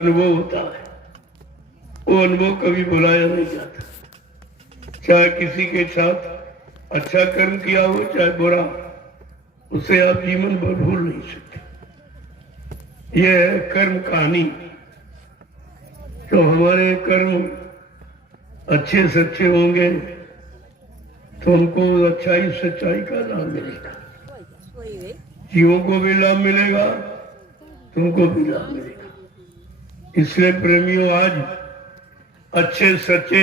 अनुभव होता है, वो अनुभव कभी बुलाया नहीं जाता। चाहे किसी के साथ अच्छा कर्म किया हो चाहे बुरा, उसे आप जीवन भर भूल नहीं सकते। यह है कर्म कहानी। तो हमारे कर्म अच्छे सच्चे होंगे तो हमको अच्छाई सच्चाई का लाभ मिलेगा, जीवों को भी लाभ मिलेगा, तुमको भी लाभ मिलेगा। इसलिए प्रेमियों, आज अच्छे सच्चे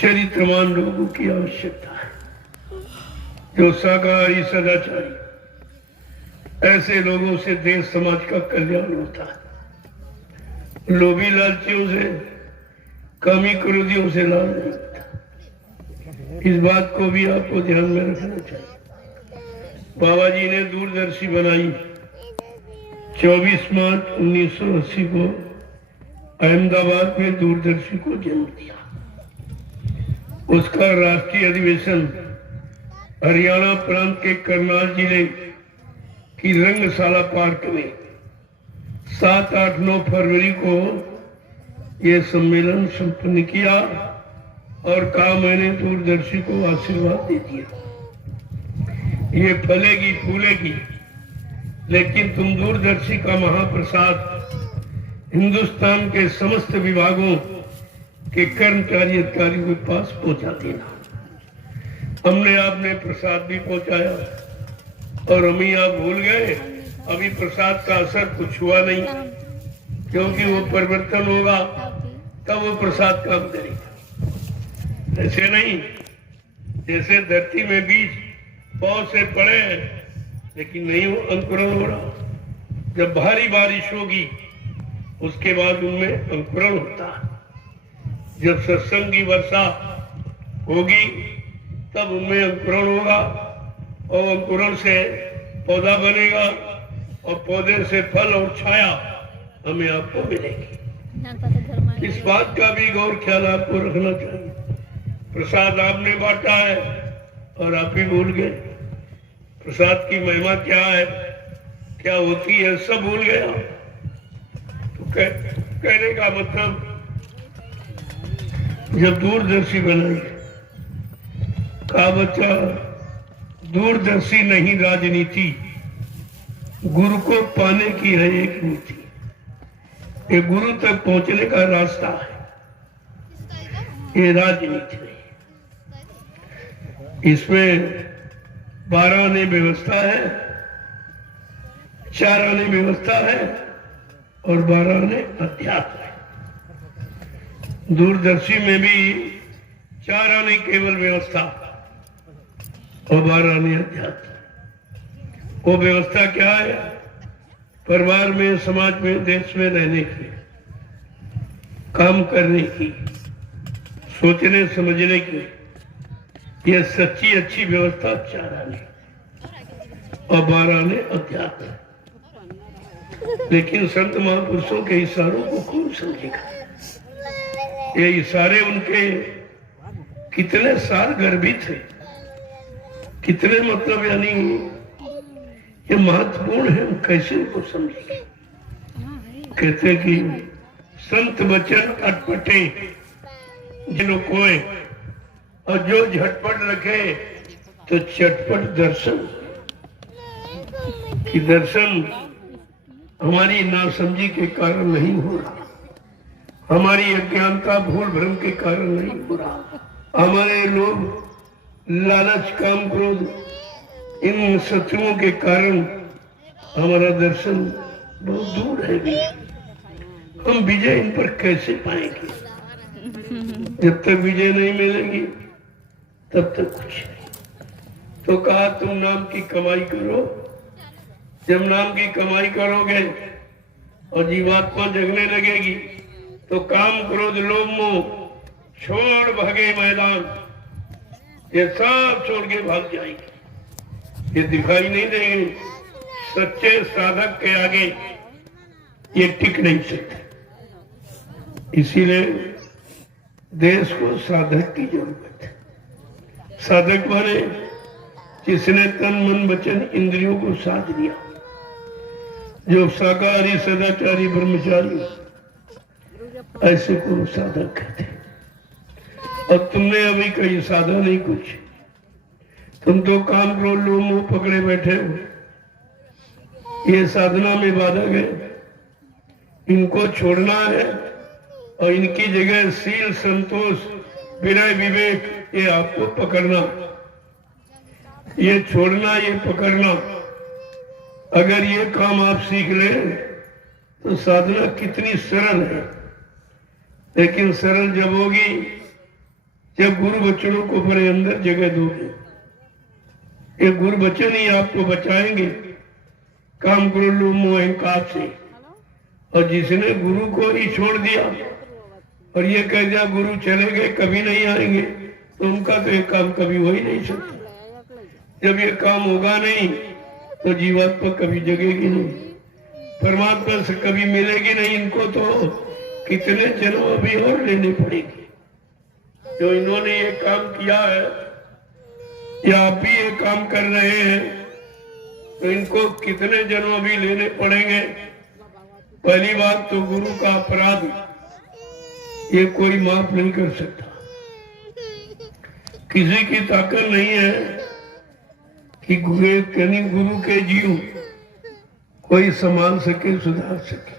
चरित्रवान लोगों की आवश्यकता है, जो शाकाहारी सदाचारी। ऐसे लोगों से देश समाज का कल्याण होता है। लोभी लालचियों से, कामी क्रोधियों से लाभ नहीं होता। इस बात को भी आपको ध्यान में रखना चाहिए। बाबा जी ने दूरदर्शी बनाई। 24 मार्च 1980 को अहमदाबाद में दूरदर्शी को जन्म दिया। उसका राष्ट्रीय अधिवेशन हरियाणा प्रांत के करनाल जिले की रंगशाला पार्क में 7, 8, 9 फरवरी को यह सम्मेलन संपन्न किया और कहा, मैंने दूरदर्शी को आशीर्वाद दे दिया। ये फलेगी फूलेगी, लेकिन तुम दूरदर्शी का महाप्रसाद हिंदुस्तान के समस्त विभागों के कर्मचारी अधिकारियों के पास पहुंचा देना। हमने आपने प्रसाद भी पहुंचाया और हम ही आप भूल गए। अभी प्रसाद का असर कुछ हुआ नहीं, क्योंकि वो परिवर्तन होगा तब वो प्रसाद काम करेगा। ऐसे नहीं, जैसे धरती में बीज बहुत से पड़े हैं लेकिन नहीं वो अंकुरण हो रहा। जब भारी बारिश होगी उसके बाद उनमें अंकुरण होता है। जब सत्संग की वर्षा होगी तब उनमें अंकुरण होगा और अंकुरण से पौधा बनेगा और पौधे से फल और छाया हमें आपको मिलेगी। इस बात का भी गौर ख्याल आपको रखना चाहिए। प्रसाद आपने बांटा है और आप ही भूल गए। प्रसाद की महिमा क्या है, क्या होती है, सब भूल गया। तो कहने का मतलब, जब दूरदर्शी बनाई, कहा बच्चा दूरदर्शी नहीं राजनीति, गुरु को पाने की है एक नीति। ये गुरु तक पहुंचने का रास्ता है, ये राजनीति नहीं। इसमें 12 आने व्यवस्था है, 4 आने व्यवस्था है और 12 आने अध्यात्म है। दूरदर्शी में भी 4 आने केवल व्यवस्था और 12 आने अध्यात्म। वो व्यवस्था क्या है? परिवार में, समाज में, देश में रहने की, काम करने की, सोचने समझने की, यह सच्ची अच्छी व्यवस्था 4 आने और 12 आने अध्यात्म। लेकिन संत महापुरुषों के इशारों को कौन समझेगा? ये इशारे उनके कितने सार गर्भित थे, कितने मतलब यानी ये महत्वपूर्ण है, हम कैसे उनको समझेंगे? कहते कि संत वचन अटपटे जिनो कोय, और जो झटपट रखे तो चटपट दर्शन। कि दर्शन हमारी नासमझी के कारण नहीं हो रहा, हमारी अज्ञानता भूल भ्रम के कारण नहीं हो रहा। हमारे लोग लालच, काम, क्रोध, इन शत्रुओं के कारण हमारा दर्शन बहुत दूर है भी। हम विजय इन पर कैसे पाएंगे? जब तक विजय नहीं मिलेगी तब तक कुछ नहीं। तो कहा, तुम नाम की कमाई करो। जब नाम की कमाई करोगे और जीवात्मा जगने लगेगी तो काम, क्रोध, लोभ, मोह छोड़ भागे मैदान, ये सब छोड़ के भाग जाएगी। ये दिखाई नहीं देंगे। सच्चे साधक के आगे ये टिक नहीं सकते। इसीलिए देश को साधक की जरूरत है। साधक माने जिसने तन मन वचन इंद्रियों को साध लिया, जो शाकाहारी सदाचारी ब्रह्मचारी ऐसे को साधक कहते हैं। और तुमने अभी कहीं साधा नहीं कुछ, तुम तो काम क्रोध लोभ मोह पकड़े बैठे हो। ये साधना में बाधक है, इनको छोड़ना है और इनकी जगह शील संतोष विनय विवेक ये आपको पकड़ना, ये छोड़ना ये पकड़ना। अगर ये काम आप सीख ले तो साधना कितनी सरल है। लेकिन सरल जब होगी जब गुरु वचनों को अपने अंदर जगह दोगे। ये गुरु वचन ही आपको बचाएंगे काम क्रोध लोभ मोह अहंकार से। और जिसने गुरु को ही छोड़ दिया और ये कह दिया गुरु चले गए कभी नहीं आएंगे, तो उनका तो ये काम कभी हो ही नहीं सकता। जब ये काम होगा नहीं तो जीवात्मा कभी जगेगी नहीं, परमात्मा से कभी मिलेगी नहीं। इनको तो कितने जन्म अभी और लेने पड़ेंगे। जो इन्होंने ये काम किया है या आप भी ये काम कर रहे हैं, तो इनको कितने जन्म अभी लेने पड़ेंगे। पहली बात तो गुरु का अपराध ये कोई माफ नहीं कर सकता। किसी की ताकत नहीं है कि गुरु के जीव कोई संभाल सके सुधार सके।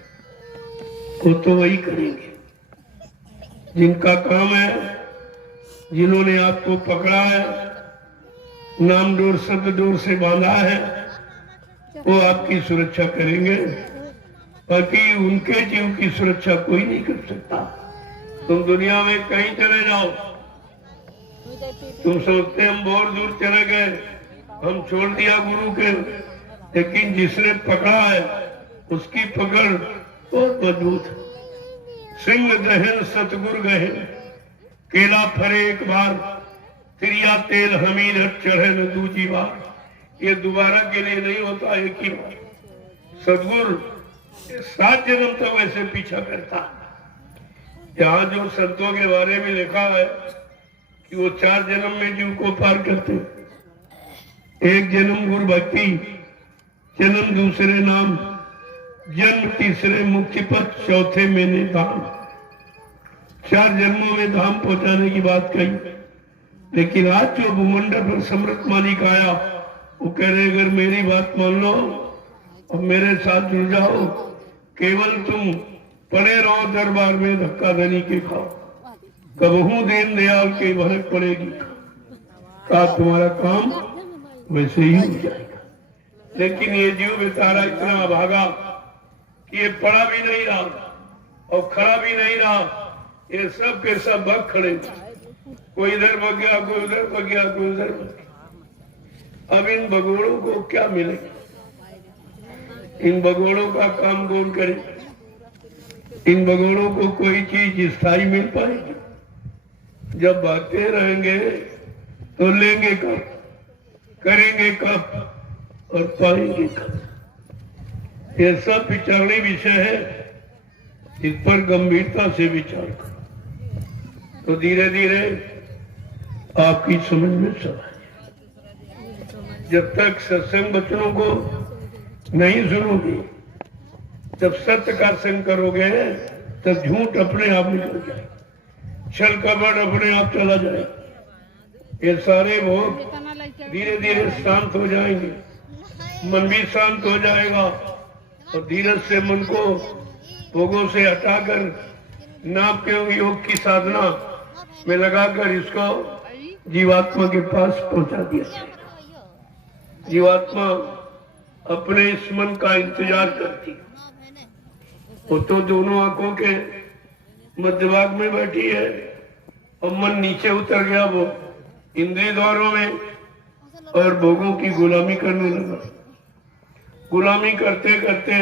वो तो वही करेंगे जिनका काम है, जिन्होंने आपको पकड़ा है, नाम डोर शब्द डोर से बांधा है, वो आपकी सुरक्षा करेंगे। बाकी उनके जीव की सुरक्षा कोई नहीं कर सकता। तुम दुनिया में कहीं चले जाओ, तुम सोचते हम बहुत दूर चले गए, हम छोड़ दिया गुरु के, लेकिन जिसने पकड़ा है उसकी पकड़ बहुत मजबूत है। सिंह गहन सतगुरु गहन, केला फरे एक बार, तिरिया तेल हमीर चढ़े न दूजी बार। ये दोबारा के लिए नहीं होता, एक ही बार। सतगुरु 7 जन्म तक वैसे पीछा करता। यहाँ जो संतों के बारे में लिखा है कि वो 4 जन्म में जीव को पार करते। एक जन्म गुरु भक्ति, जन्म दूसरे नाम, जन्म तीसरे मुक्ति पथ, चौथे मैंने धाम। 4 जन्मों में धाम पहुंचाने की बात कही। लेकिन आज जो भूमंडल पर समृत मालिक आया, वो कह रहे अगर मेरी बात मान लो और मेरे साथ जुड़ जाओ, केवल तुम पड़े रहो दरबार में धक्का धनी के खाओ, कबहू दीन दयाल के भरक पड़ेगी, का तुम्हारा काम वैसे ही हो जाएगा। लेकिन ये जीव बेचारा इतना भागा कि ये पड़ा भी नहीं रहा और खड़ा भी नहीं रहा। ये सब के सब भाग खड़े, कोई इधर भाग गया, कोई उधर भाग गया, कोई उधर भाग गया। अब इन भगोड़ों को क्या मिलेगा? इन भगोड़ों का काम कौन करे? इन भगोड़ों को कोई चीज स्थायी मिल पाएगी? जब भागते रहेंगे तो लेंगे कब, करेंगे कब और पाएंगे कब? ये सब विचारणीय विषय है, इस पर गंभीरता से विचार करो तो धीरे धीरे आपकी समझ में सब आएगा। जब तक सत्संग वचनों को नहीं सुनोगे, जब सत्य का संग करोगे, तब झूठ अपने आप निकल जाए, छल कपट अपने आप चला जाए। ये सारे भोग धीरे धीरे शांत हो जाएंगे, मन भी शांत हो जाएगा और धीरज से मन को भोगों से हटाकर नाम के योग की साधना में लगाकर इसको जीवात्मा के पास पहुंचा दिया। जीवात्मा अपने इस मन का इंतजार करती, वो तो दोनों आंखों के मध्य भाग में बैठी है और मन नीचे उतर गया, वो इंद्रिय द्वारों में और भोगों की गुलामी करने लगा। गुलामी करते करते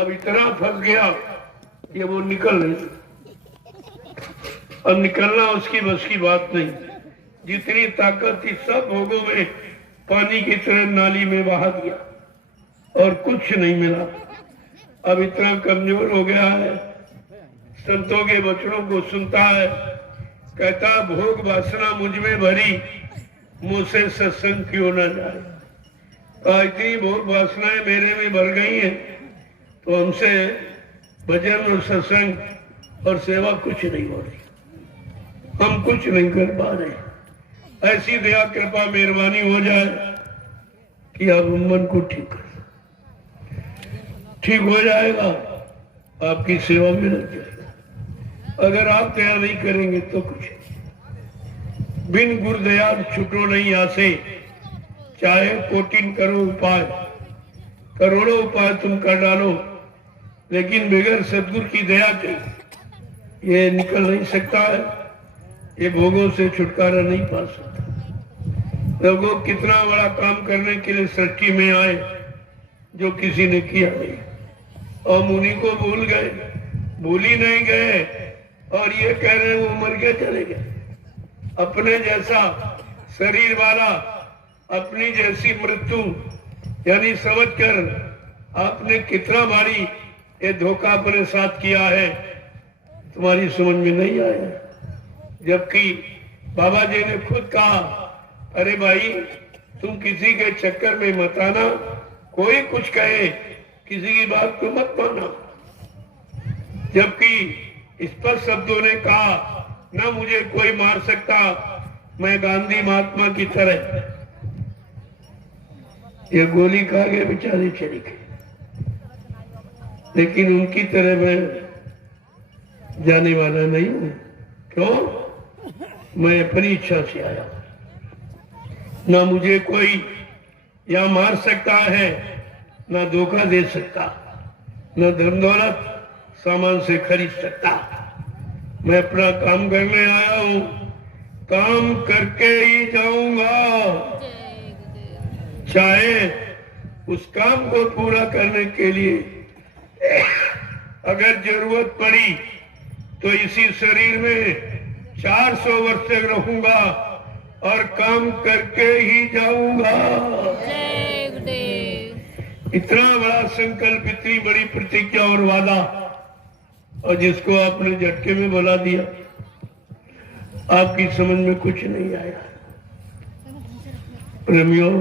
अब इतना फंस गया कि वो निकल नहीं। अब निकलना उसकी बस की बात नहीं। जितनी ताकत थी सब भोगों में पानी की तरह नाली में बहा दिया और कुछ नहीं मिला। अब इतना कमजोर हो गया है, संतों के वचनों को सुनता है, कहता भोग वासना मुझ में भरी, मुझसे सत्संग क्यों न जाए। इतनी बहुत वासनाएं मेरे में भर गई हैं, तो हमसे भजन और सत्संग और सेवा कुछ नहीं हो रही, हम कुछ नहीं कर पा रहे। ऐसी दया कृपा मेहरबानी हो जाए कि आप मन को ठीक हो जाएगा, आपकी सेवा में लग जाएगा। अगर आप दया नहीं करेंगे तो कुछ बिन गुरुदया छुटो नहीं आसे, चाहे कोटिन करो उपाय, करोड़ों उपाय तुम कर डालो, लेकिन बगैर सदगुरु की दया के ये निकल नहीं सकता है, ये भोगों से छुटकारा नहीं पा सकता। लोगों कितना बड़ा काम करने के लिए सृष्टि में आए जो किसी ने किया नहीं, और मुनि को भूल गए, भूल ही नहीं गए, और ये कह रहे वो मर के चले गए। अपने जैसा शरीर वाला, अपनी जैसी मृत्यु यानी समझ कर आपने कितना भारी ये धोखा अपने साथ किया है, तुम्हारी समझ में नहीं आया। जबकि बाबा जी ने खुद कहा, अरे भाई तुम किसी के चक्कर में मत आना, कोई कुछ कहे किसी की बात को मत माना। जबकि स्पष्ट शब्दों ने कहा, ना मुझे कोई मार सकता, मैं गांधी महात्मा की तरह। ये गोली खा के बेचारे चली गए, लेकिन उनकी तरह मैं जाने वाला नहीं हूं। क्यों? मैं अपनी इच्छा से आया, ना मुझे कोई या मार सकता है, ना धोखा दे सकता, ना धन दौलत सामान से खरीद सकता। मैं अपना काम करने आया हूं, काम करके ही जाऊंगा। चाहे उस काम को पूरा करने के लिए अगर जरूरत पड़ी तो इसी शरीर में 400 वर्ष तक रहूंगा और काम करके ही जाऊंगा। इतना बड़ा संकल्प, इतनी बड़ी प्रतिज्ञा और वादा, और जिसको आपने झटके में बुला दिया, आपकी समझ में कुछ नहीं आया। प्रेमियों,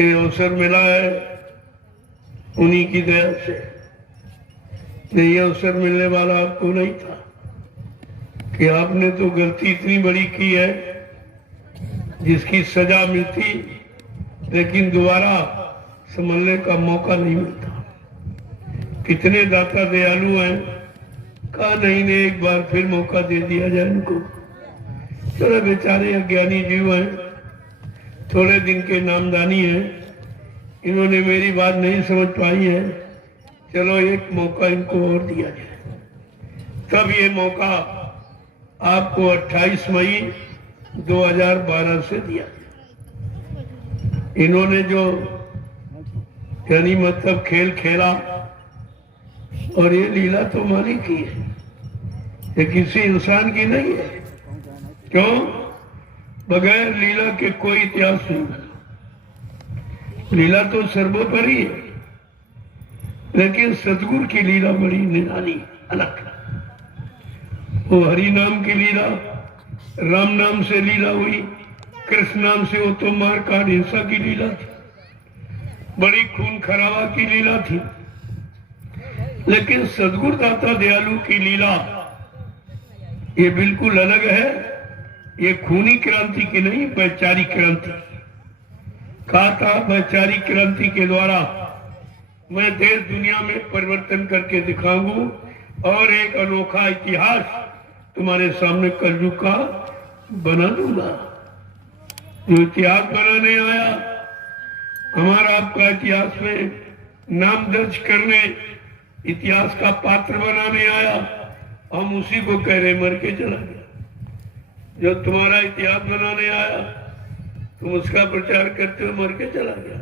ये अवसर मिला है उन्हीं की दया से, ये अवसर मिलने वाला आपको नहीं था कि आपने तो गलती इतनी बड़ी की है जिसकी सजा मिलती, लेकिन दोबारा संभलने का मौका नहीं मिलता। कितने दाता दयालु हैं, कहा नहीं ने एक बार फिर मौका दे दिया जाए इनको। चलो बेचारे अज्ञानी जीव हैं, थोड़े दिन के नामदानी हैं, इन्होंने मेरी बात नहीं समझ पाई है, चलो एक मौका इनको और दिया जाए। तब ये मौका आपको 28 मई 2012 से दिया। इन्होंने जो यानी मतलब खेल खेला, और ये लीला तो मालिक की है, ये किसी इंसान की नहीं है। क्यों? बगैर लीला के कोई इतिहास नहीं। लीला तो सर्वोपरि है, लेकिन सतगुरु की लीला बड़ी निराली अलग। वो हरि नाम की लीला, राम नाम से लीला हुई, कृष्ण नाम से वो तो मार काट हिंसा की लीला थी, बड़ी खून खराबा की लीला थी। लेकिन सदगुरु दाता दयालु की लीला ये बिल्कुल अलग है। ये खूनी क्रांति की नहीं, वैचारिक क्रांति। कहा था वैचारिक क्रांति के द्वारा मैं देश दुनिया में परिवर्तन करके दिखाऊंगा और एक अनोखा इतिहास तुम्हारे सामने कलयुग का बना दूंगा। जो इतिहास बनाने आया, हमारा आपका इतिहास में नाम दर्ज करने, इतिहास का पात्र बनाने आया, हम उसी को कह रहे मर के चला गया। जो तुम्हारा इतिहास बनाने आया, तुम उसका प्रचार करते हो मर के चला गया,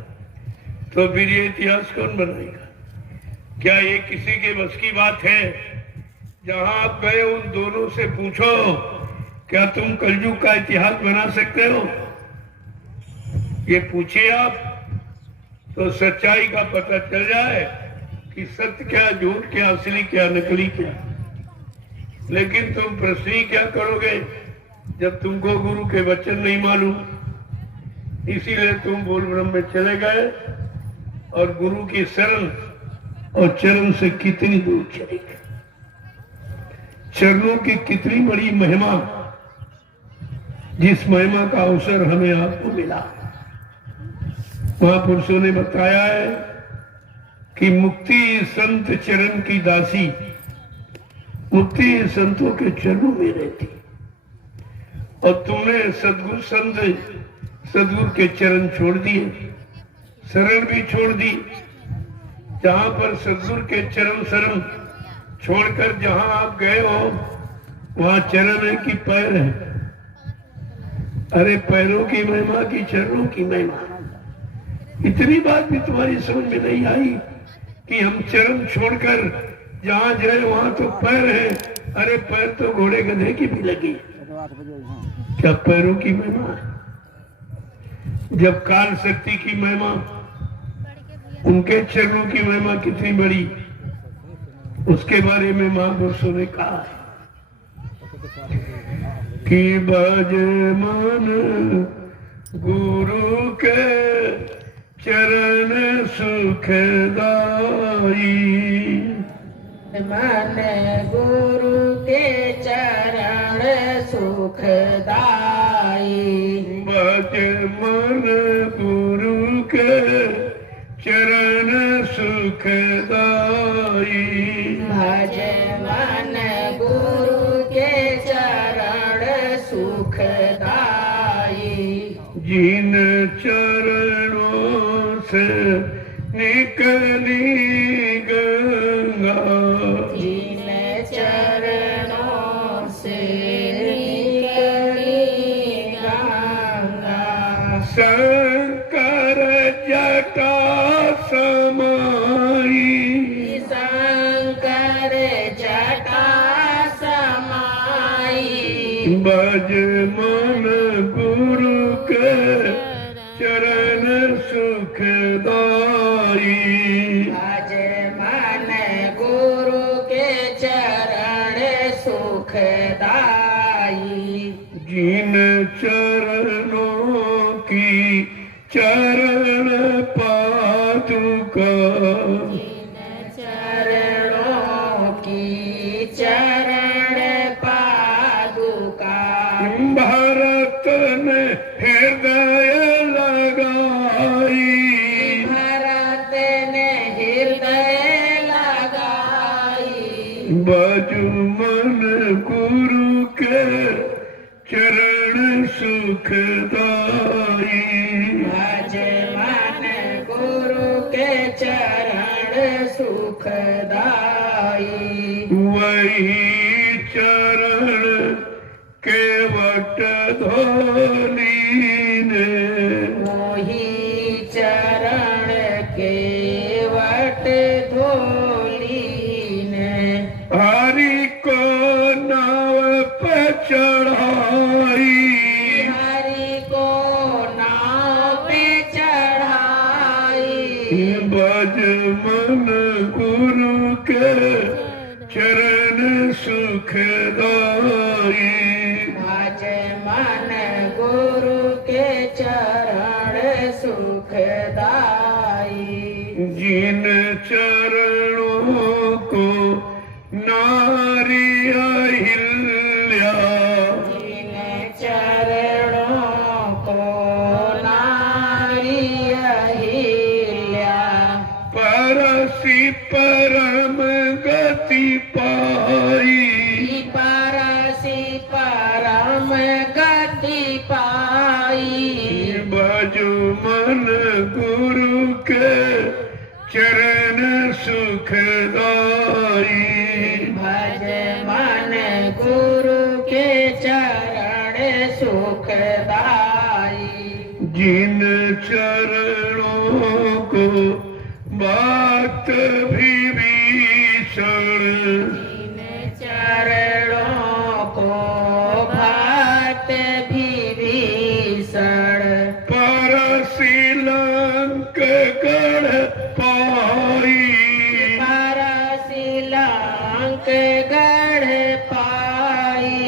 तो फिर ये इतिहास कौन बनाएगा? क्या ये किसी के बस की बात है? जहां आप गए उन दोनों से पूछो, क्या तुम कलयुग का इतिहास बना सकते हो? ये पूछिए आप, तो सच्चाई का पता चल जाए कि सत्य क्या, झूठ क्या, असली क्या, नकली क्या। लेकिन तुम प्रश्न ही क्या करोगे जब तुमको गुरु के वचन नहीं मालूम? इसीलिए तुम बोल ब्रह्म में चले गए और गुरु की शरण और चरण से कितनी दूर चले गए। चरणों की कितनी बड़ी महिमा, जिस महिमा का अवसर हमें आपको मिला। महापुरुषों ने बताया है कि मुक्ति संत चरण की दासी, मुक्ति संतों के चरणों में रहती। और तुमने सदगुरु संत सदगुरु के चरण छोड़ दिए, शरण भी छोड़ दी। जहां पर सदगुरु के चरण शरण छोड़कर जहां आप गए हो वहां चरण है कि पैर है? अरे पैरों की महिमा की चरणों की महिमा। इतनी बात भी तुम्हारी समझ में नहीं आई कि हम चरण छोड़कर जहां जाए वहां तो पैर है। अरे पैर तो घोड़े गधे की भी लगी, क्या पैरों की महिमा है? जब काल शक्ति की महिमा, उनके चरणों की महिमा कितनी बड़ी, उसके बारे में महापुरुषों ने कहा है कि भज मन गुरु के चरण सुखदाई। मन गुरु के चरण सुखदाई। भज मन गुरु के चरण सुखदाई। भज मन गुरु के चरण सुखदाई। जिन चरणों से निकली गंगा, जिन चरणों से निकली गंगा। शंकर जटा समाई। शंकर जटा समाई। भज मन गुरु के चरण सुखदाई। भज मन गुरु के चरण सुखदाई। जिन चरणों की चरण पादुका, जिन चरणों की चरण पादुका। भरत ने हृदय लगाई। भरत ने हृदय लगाई। बाजू मन गुरु के चरण सुखदाई। भज मन गुरु के चरण सुखदाई। वही चरण केवट धोली ने, मोही चरण केवट धोली ने। हरि को नाव पे चढ़ाई। हरि को नाव पे चढ़ाई। भज मन गुरु के चरण सुखदाई। भज मन गुरु के चरण सुखदाई। जिन चरणों को नारी अहिल्या, जिन चरणों को नारी अहिल्या। परसी परम गति पाई। परसी परम गति पाई। भजो मन गुरु के चरण सुखदाई। भज मन गुरु के चरण सुखदाई। जिन चरणों को भक्त विभीषण, जिन चरणों को भक्त विभीषण। परसी लंक गढ़ पाई। परसी लंक गढ़ पाई।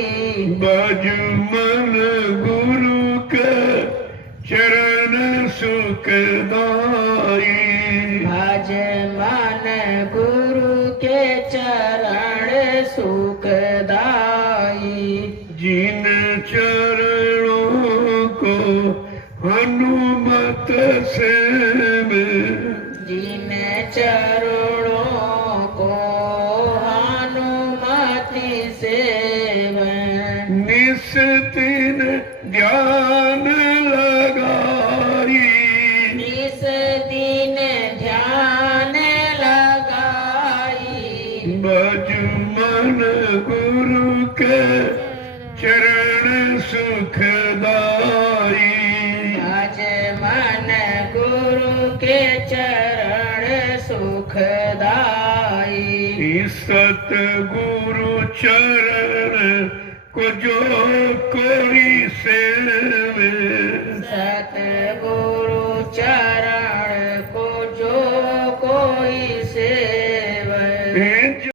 भज मन गुरु के चरण भज मन गुरु के चरण सुखदाई। भज मन गुरु के चरण सुखदाई। सतगुरु चरण को जो कोई सेवे, सतगुरु चरण को जो कोई सेवे।